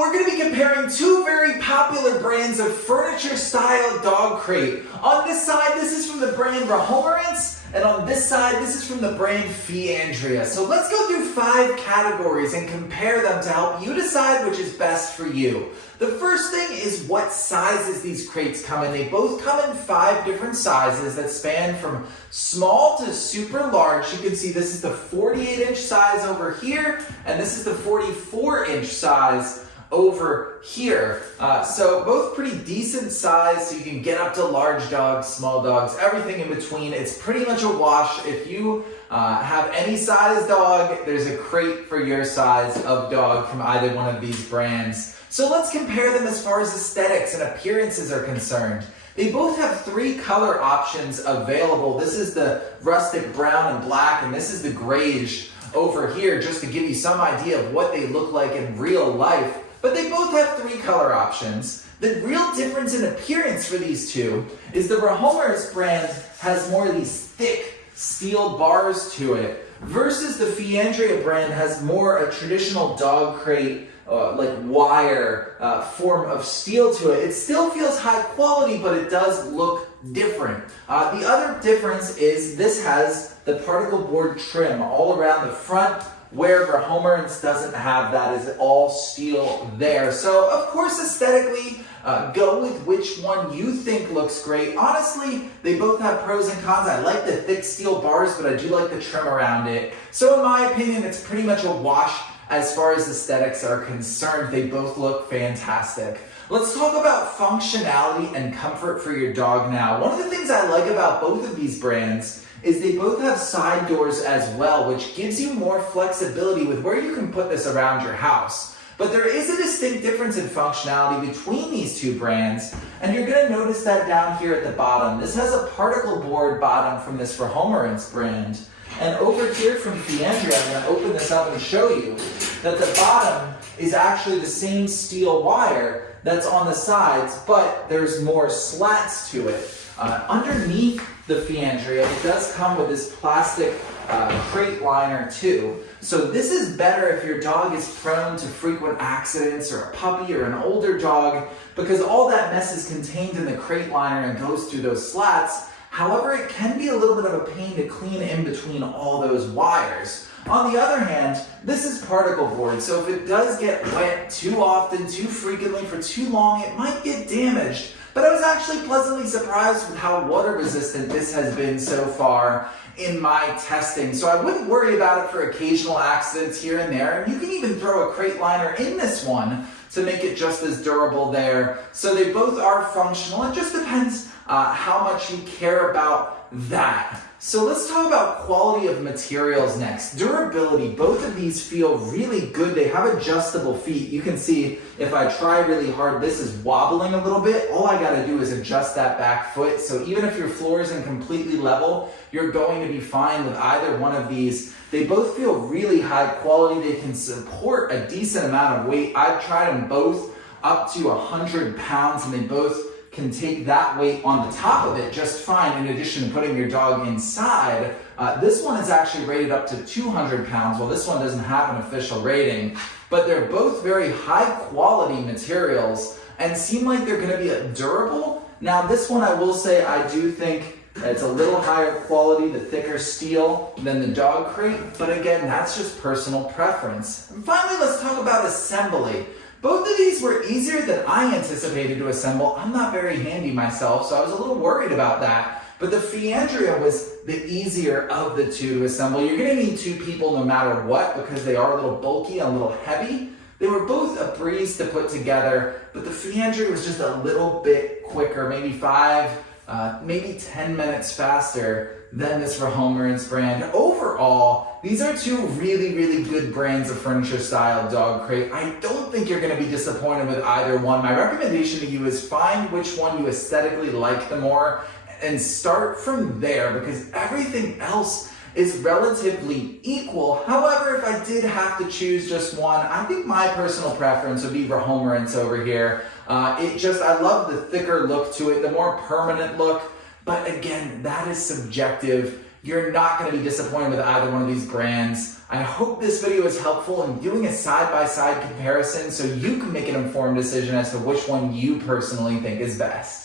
we're going to be comparing two very popular brands of furniture-style dog crate. On this side, this is from the brand Rehomerance, and on this side, this is from the brand Feandrea. So let's go through 5 categories and compare them to help you decide which is best for you. The first thing is what sizes these crates come in. They both come in 5 different sizes that span from small to super large. You can see this is the 48-inch size over here, and this is the 44-inch size over here. So both pretty decent size, so you can get up to large dogs, small dogs, everything in between. It's pretty much a wash. If you have any size dog, there's a crate for your size of dog from either one of these brands. So let's compare them as far as aesthetics and appearances are concerned. They both have 3 color options available. This is the rustic brown and black, and this is the grayish over here, just to give you some idea of what they look like in real life. But they both have 3 color options. The real difference in appearance for these two is the Rehomerance brand has more of these thick steel bars to it, versus the Feandrea brand has more a traditional dog crate, like wire form of steel to it. It still feels high quality, but it does look different. The other difference is this has the particle board trim all around the front, where Rehomerance doesn't have that. Is all steel there. So of course aesthetically, go with which one you think looks great. Honestly, they both have pros and cons. I like the thick steel bars, but I do like the trim around it. So in my opinion, it's pretty much a wash as far as aesthetics are concerned. They both look fantastic. Let's talk about functionality and comfort for your dog now. One of the things I like about both of these brands is they both have side doors as well, which gives you more flexibility with where you can put this around your house. But there is a distinct difference in functionality between these two brands, and you're going to notice that down here at the bottom. This has a particle board bottom from this Rehomerance brand. And over here from Feandrea, I'm going to open this up and show you that the bottom is actually the same steel wire that's on the sides, but there's more slats to it. Underneath the Feandrea, it does come with this plastic crate liner too. So this is better if your dog is prone to frequent accidents, or a puppy or an older dog, because all that mess is contained in the crate liner and goes through those slats. However, it can be a little bit of a pain to clean in between all those wires. On the other hand, this is particle board, so if it does get wet too often, too frequently, for too long, it might get damaged. But I was actually pleasantly surprised with how water resistant this has been so far in my testing. So I wouldn't worry about it for occasional accidents here and there. And you can even throw a crate liner in this one to make it just as durable there. So they both are functional. It just depends how much you care about that. So let's talk about quality of materials next. Durability, both of these feel really good. They have adjustable feet. You can see if I try really hard, this is wobbling a little bit. All I gotta do is adjust that back foot. So even if your floor isn't completely level, you're going to be fine with either one of these. They both feel really high quality. They can support a decent amount of weight. I've tried them both up to 100 pounds, and they both can take that weight on the top of it just fine, in addition to putting your dog inside. This one is actually rated up to 200 pounds. Well, this one doesn't have an official rating, but they're both very high quality materials and seem like they're going to be durable. Now, this one I will say, I do think it's a little higher quality, the thicker steel, than the dog crate, but again, that's just personal preference. And finally, let's talk about assembly. Both of these were easier than I anticipated to assemble. I'm not very handy myself, so I was a little worried about that. But the Feandrea was the easier of the two to assemble. You're going to need 2 people no matter what, because they are a little bulky and a little heavy. They were both a breeze to put together, but the Feandrea was just a little bit quicker, maybe 5, maybe 10 minutes faster than this Rehomerance brand. Overall, these are 2 really, really good brands of furniture-style dog crate. I don't think you're going to be disappointed with either one. My recommendation to you is find which one you aesthetically like the more and start from there, because everything else is relatively equal. However, if I did have to choose just one, I think my personal preference would be Rehomerance over here. I love the thicker look to it, the more permanent look. But again, that is subjective. You're not going to be disappointed with either one of these brands. I hope this video is helpful in doing a side-by-side comparison so you can make an informed decision as to which one you personally think is best.